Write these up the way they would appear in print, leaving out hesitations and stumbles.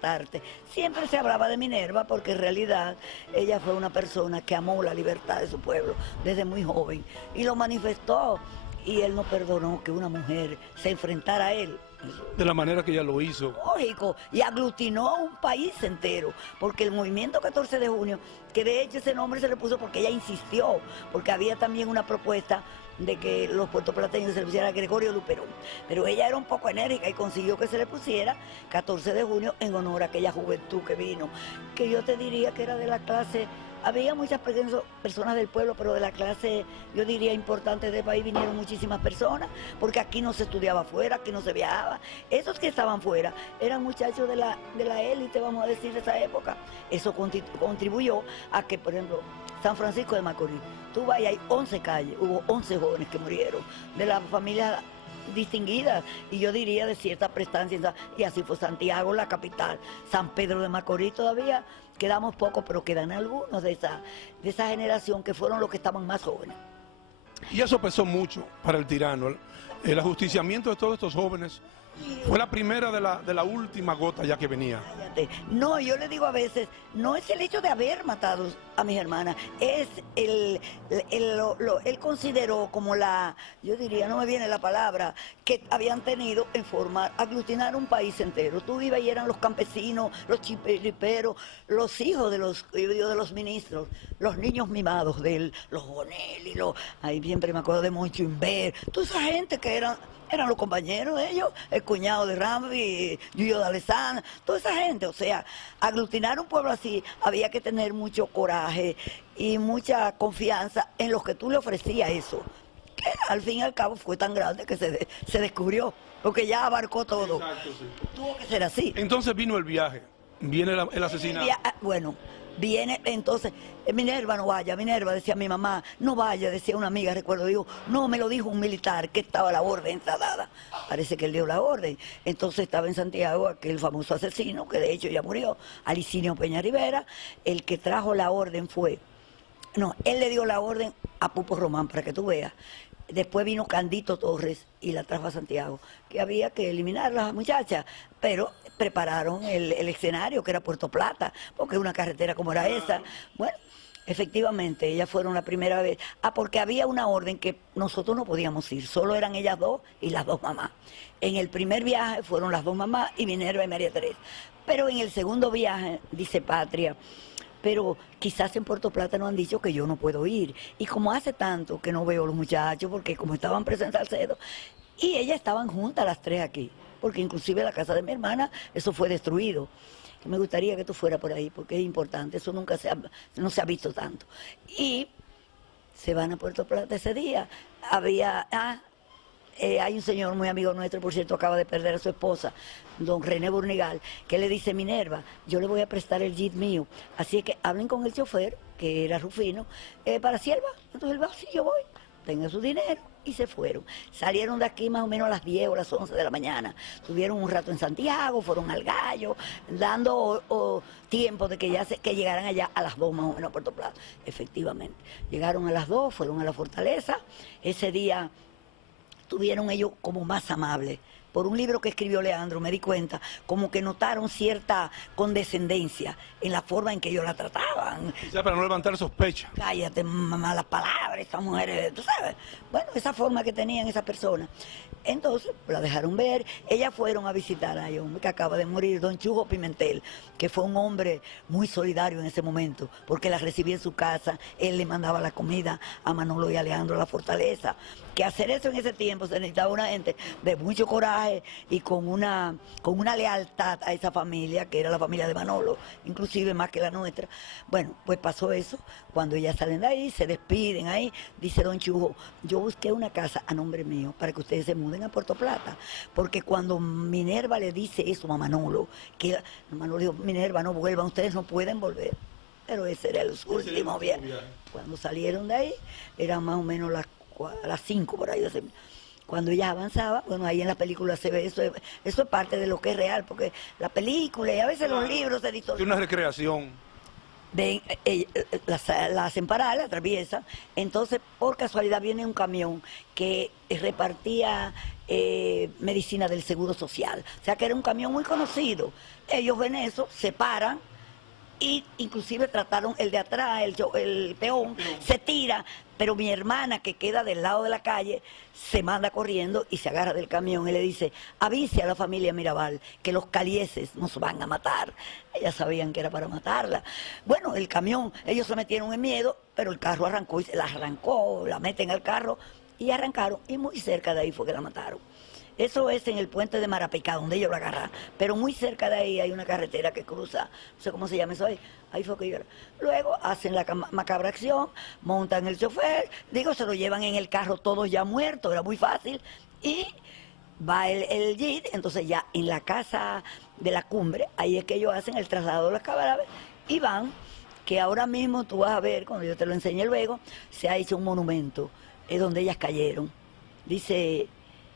exaltarte. Siempre se hablaba de Minerva porque en realidad ella fue una persona que amó la libertad de su pueblo desde muy joven y lo manifestó, y él no perdonó que una mujer se enfrentara a él. De la manera que ella lo hizo. Lógico, y aglutinó a un país entero, porque el movimiento 14 de junio, que de hecho ese nombre se le puso porque ella insistió, porque había también una propuesta de que los puertoplateños se le pusiera Gregorio Luperón, pero ella era un poco enérgica y consiguió que se le pusiera 14 de junio en honor a aquella juventud que vino, que yo te diría que era de la clase. Había muchas personas del pueblo, pero de la clase, yo diría, importante del país vinieron muchísimas personas, porque aquí no se estudiaba afuera, aquí no se viajaba. Esos que estaban fuera eran muchachos de la élite, vamos a decir, de esa época. Eso contribuyó a que, por ejemplo, San Francisco de Macorís, tú vas y hay 11 calles, hubo 11 jóvenes que murieron, de la familia distinguidas, y yo diría de cierta prestancia, y así fue Santiago, la capital, San Pedro de Macorís. Todavía quedamos pocos, pero quedan algunos de esa generación que fueron los que estaban más jóvenes. Y eso pesó mucho para el tirano. El ajusticiamiento de todos estos jóvenes fue la primera de la última gota ya que venía. Cállate. No, yo le digo a veces, no es el hecho de haber matado a mis hermanas, es él consideró como yo diría, no me viene la palabra, que habían tenido en formar, aglutinar un país entero. Tú ibas y eran los campesinos, los chiriperos, los hijos de los ministros, los niños mimados de él, los Bonelli, ahí siempre me acuerdo de Moncho Inver, toda esa gente que eran los compañeros de ellos, el cuñado de Rambi, Yuyo de Alessandra, toda esa gente. O sea, aglutinar un pueblo así había que tener mucho coraje y mucha confianza en los que tú le ofrecías eso, que al fin y al cabo fue tan grande que se descubrió, porque ya abarcó todo. Exacto, sí. Tuvo que ser así. Entonces vino el viaje, viene el asesinato. Bueno, viene entonces, Minerva no vaya, Minerva decía mi mamá, no vaya, decía una amiga, recuerdo, digo, no, me lo dijo un militar, que estaba la orden dada. Parece que él dio la orden. Entonces estaba en Santiago aquel famoso asesino, que de hecho ya murió, Alicinio Peña Rivera. El que trajo la orden él le dio la orden a Pupo Román, para que tú veas. Después vino Candito Torres y la trajo a Santiago, que había que eliminar a las muchachas, pero prepararon el escenario, que era Puerto Plata, porque una carretera como era esa. Bueno, efectivamente, ellas fueron la primera vez. Porque había una orden que nosotros no podíamos ir, solo eran ellas dos y las dos mamás. En el primer viaje fueron las dos mamás y Minerva y María Teresa. Pero en el segundo viaje, dice Patria, pero quizás en Puerto Plata nos han dicho que yo no puedo ir. Y como hace tanto que no veo a los muchachos, porque como estaban presentes al Salcedo, y ellas estaban juntas las tres aquí, porque inclusive la casa de mi hermana, eso fue destruido. Que me gustaría que tú fueras por ahí, porque es importante, eso no se ha visto tanto. Y se van a Puerto Plata ese día. Hay un señor muy amigo nuestro, por cierto, acaba de perder a su esposa, don René Burnigal, que le dice, Minerva, yo le voy a prestar el jeep mío, así es que hablen con el chofer, que era Rufino, para si él va. Entonces él va, sí, yo voy, tenga su dinero, y se fueron. Salieron de aquí más o menos a las 10 o las 11 de la mañana, estuvieron un rato en Santiago, fueron al Gallo, dando tiempo de que llegaran allá a las 2 más o menos a Puerto Plata. Efectivamente, llegaron a las 2, fueron a la fortaleza. Ese día tuvieron ellos como más amables. Por un libro que escribió Leandro me di cuenta, como que notaron cierta condescendencia en la forma en que ellos la trataban. Ya para no levantar sospechas. Cállate, malas palabras, estas mujeres, tú sabes. Bueno, esa forma que tenían esas personas. Entonces, la dejaron ver. Ellas fueron a visitar a un hombre que acaba de morir, don Chujo Pimentel, que fue un hombre muy solidario en ese momento, porque la recibía en su casa, él le mandaba la comida a Manolo y a Leandro a la fortaleza. Que hacer eso en ese tiempo se necesitaba una gente de mucho coraje y con una lealtad a esa familia, que era la familia de Manolo, inclusive más que la nuestra. Bueno, pues pasó eso. Cuando ellas salen de ahí, se despiden ahí, dice don Chujo, yo busqué una casa a nombre mío para que ustedes se muden a Puerto Plata, porque cuando Minerva le dice eso a Manolo, que Manolo dijo, Minerva, no vuelvan, ustedes no pueden volver. Pero ese era el último viaje. Cuando salieron de ahí, eran más o menos las 5 por ahí. Cuando ella avanzaba, bueno, ahí en la película se ve eso es parte de lo que es real, porque la película y a veces los libros se distorsionan. Una recreación. ven, la hacen parar, la atraviesan. Entonces, por casualidad, viene un camión que repartía medicina del Seguro Social. O sea, que era un camión muy conocido. Ellos ven eso, se paran y inclusive trataron el de atrás, el peón, se tira, pero mi hermana que queda del lado de la calle se manda corriendo y se agarra del camión y le dice, avise a la familia Mirabal que los calieses nos van a matar. Ellas sabían que era para matarla. Bueno, el camión, ellos se metieron en miedo, pero el carro arrancó y se la arrancó, la meten al carro y arrancaron y muy cerca de ahí fue que la mataron. Eso es en el puente de Marapicá, donde ellos lo agarran. Pero muy cerca de ahí hay una carretera que cruza, no sé cómo se llama eso ahí fue que yo... Luego hacen la macabra acción, montan el chofer, se lo llevan en el carro todos ya muertos, era muy fácil, y va el jeep, entonces ya en la casa de la cumbre, ahí es que ellos hacen el traslado de los cadáveres y van, que ahora mismo tú vas a ver, cuando yo te lo enseñe luego, se ha hecho un monumento, es donde ellas cayeron. Dice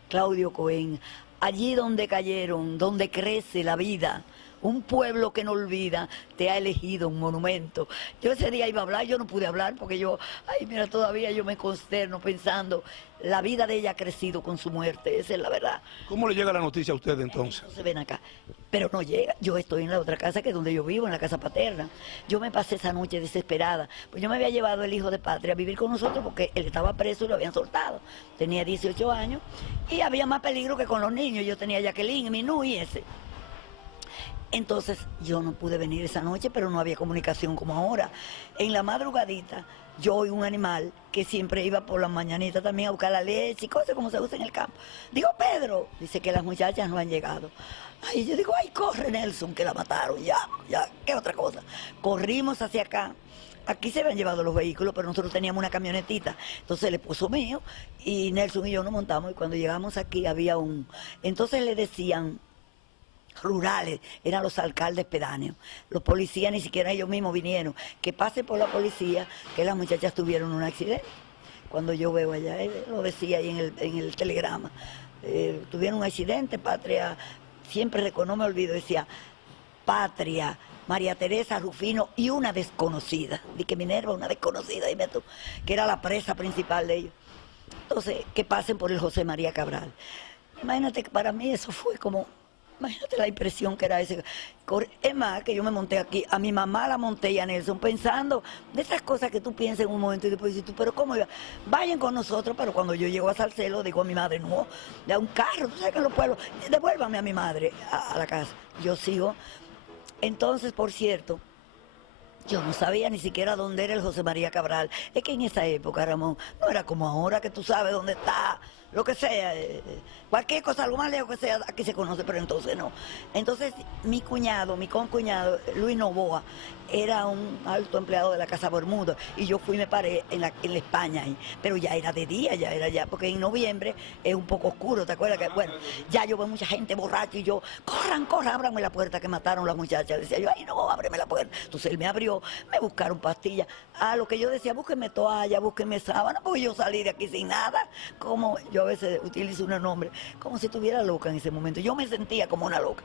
Claudio Cohen, allí donde cayeron, donde crece la vida, un pueblo que no olvida, te ha elegido un monumento. Yo ese día iba a hablar, yo no pude hablar porque ay mira, todavía yo me consterno pensando, la vida de ella ha crecido con su muerte, esa es la verdad. ¿Cómo le llega la noticia a usted entonces? Se ven acá, pero no llega. Yo estoy en la otra casa que es donde yo vivo, en la casa paterna. Yo me pasé esa noche desesperada, pues yo me había llevado el hijo de Patria a vivir con nosotros porque él estaba preso y lo habían soltado. Tenía 18 años y había más peligro que con los niños. Yo tenía a Jacqueline, Minú y ese. Entonces yo no pude venir esa noche, pero no había comunicación como ahora. En la madrugadita yo oí un animal que siempre iba por las mañanitas también a buscar la leche y cosas como se usa en el campo. Digo, Pedro, dice que las muchachas no han llegado. Ay, yo digo, ay, corre Nelson, que la mataron, ya, ¿qué otra cosa? Corrimos hacia acá. Aquí se habían llevado los vehículos, pero nosotros teníamos una camionetita. Entonces el esposo mío y Nelson y yo nos montamos y cuando llegamos aquí había Entonces le decían rurales, eran los alcaldes pedáneos. Los policías ni siquiera ellos mismos vinieron. Que pase por la policía que las muchachas tuvieron un accidente. Cuando yo veo allá, él lo decía ahí en el telegrama. Tuvieron un accidente, Patria, siempre no me olvido, decía, Patria, María Teresa Rufino y una desconocida. Di que Minerva, una desconocida, dime tú, que era la presa principal de ellos. Entonces, que pasen por el José María Cabral. Imagínate que para mí eso fue como... Imagínate la impresión que era ese. Es más, que yo me monté aquí, a mi mamá la monté y a Nelson, pensando de esas cosas que tú piensas en un momento y después dices tú, pero ¿cómo iba? Vayan con nosotros, pero cuando yo llego a Salcedo, digo a mi madre, no, de un carro, tú sabes que en los pueblos, devuélvame a mi madre a la casa. Yo sigo. Entonces, por cierto, yo no sabía ni siquiera dónde era el José María Cabral. Es que en esa época, Ramón, no era como ahora que tú sabes dónde está, lo que sea, cualquier cosa, algo más lejos que sea, aquí se conoce, pero entonces no. Entonces, mi concuñado, Luis Novoa, era un alto empleado de la Casa Bermuda, y yo fui y me paré en la España ahí, pero ya era de día, porque en noviembre es un poco oscuro, ¿te acuerdas? Que, bueno, ya yo veo mucha gente borracha y yo, corran, ábranme la puerta que mataron las muchachas. Decía yo, ay no, ábreme la puerta. Entonces él me abrió, me buscaron pastillas. A lo que yo decía, búsquenme toalla, búsquenme sábana, porque yo salí de aquí sin nada. Como yo a veces utilizo un nombre, como si estuviera loca en ese momento. Yo me sentía como una loca.